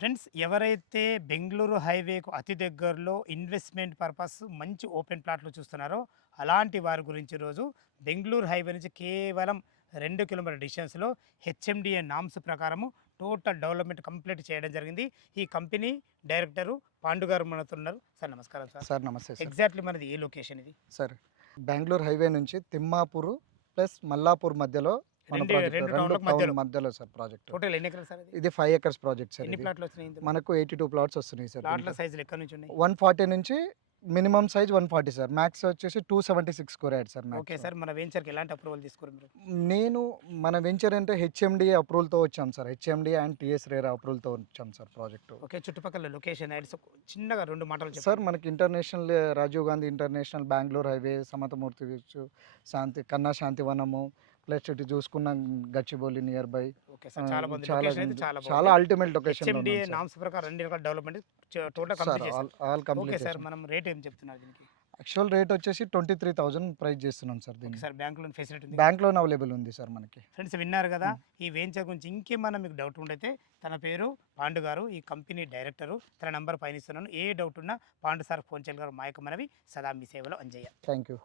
Friends ఎవరైతే బెంగుళూరు హైవేకు అతి దగ్గరలో ఇన్వెస్ట్మెంట్ పర్పస్ మంచి ఓపెన్ ప్లాట్లు చూస్తున్నారో అలాంటి వారి గురించి ఈరోజు బెంగుళూరు హైవే నుంచి కేవలం 2 కిలోమీటర్ డిస్టెన్స్లో హెచ్ఎండిఏ నామ్స్ ప్రకారము టోటల్ డెవలప్మెంట్ కంప్లీట్ చేయడం జరిగింది. ఈ కంపెనీ డైరెక్టరు పాండు గారు మనతో ఉన్నారు. సార్ నమస్కారం సార్. సార్ నమస్తే సార్. ఎగ్జాక్ట్లీ మనది ఏ లొకేషన్ ఇది? సార్ బెంగళూరు హైవే నుంచి తిమ్మాపూర్ ప్లస్ మల్లాపూర్ మధ్యలో మన రెండు ప్రాజెక్ట్ రెండు 2 టౌన్లకు టౌన్ మధ్యలో మధ్యలో సార్ ప్రాజెక్ట్. టోటల్ ఎన్ని ఎకరాలు సార్ ఇది? ఇది 5 ఎకర్స్ ప్రాజెక్ట్ సార్. ఎన్ని ఇది ప్లాట్లు వచ్చినాయి ఇందులో? మనకు 82 ప్లాట్స్ వస్తున్నాయి సార్. ప్లాట్ల సైజులు ఎక్కడి నుంచి ఉన్నాయి? 140 నుంచి మినిమం సైజ్ 140 సార్. మ్యాక్స్ వచ్చేసి 276 square yard sir. Okay sir, మన వెంచర్కి ఎలాంటి అప్రూవల్ తీసుకున్నారు మీరు? నేను మన వెంచర్ అంటే హెచ్ఎండిఏ అప్రూవల్తో వచ్చాం sir. HMDA and TS RERA అప్రూవల్తో వచ్చాం సార్ ప్రాజెక్ట్. ఓకే, చుట్టుపక్కల లొకేషన్ యాడ్స్ చిన్నగా 2 మాటలు సార్ చెప్పండి. మనకి international Rajiv Gandhi international, Bengaluru highway, Samathamurthy beach, Kanha Shantivanam, plus ఇటు చూసుకున్న Gachibowli nearby. Okay sir, చాలా బాగుంది. చాలా లొకేషన్ అయితే చాలా చాలా అల్టిమేట్ లొకేషన్ హెచ్ఎండిఏ నామ్స్ ప్రకారం 2 రకాల డెవలప్మెంట్ టోటల్ సార్. కంప్లీట్ చేశారు. ఆల్ ఓకే కంప్లీట్ సార్, మనం రేట్ ఏం చెప్తున్నారు దీనికి? యాక్చువల్ రేట్ వచ్చేసి 23,000 ప్రైస్ చేస్తున్నాం సార్. ఓకే దీన్ని సార్, బ్యాంక్ లోన్ ఫెసిలిటీ ఉంది? బ్యాంక్ లోన్ అవైలబుల్ ఉంది సార్ మనకి. ఫ్రెండ్స్ విన్నారు కదా, ఈ వెంచర్ గురించి ఇంకేమన్నా మీకు డౌట్ ఉండైతే తన పేరు పాండు గారు, ఈ కంపెనీ డైరెక్టరు. తన నంబర్ పైన ఇస్తున్నాను. ఏ డౌట్ ఉన్నా పాండు సార్ ఫోన్ చేయగలరు. మా యొక్క మనవి సదా మీ సేవలో అంజయ్య. Thank you.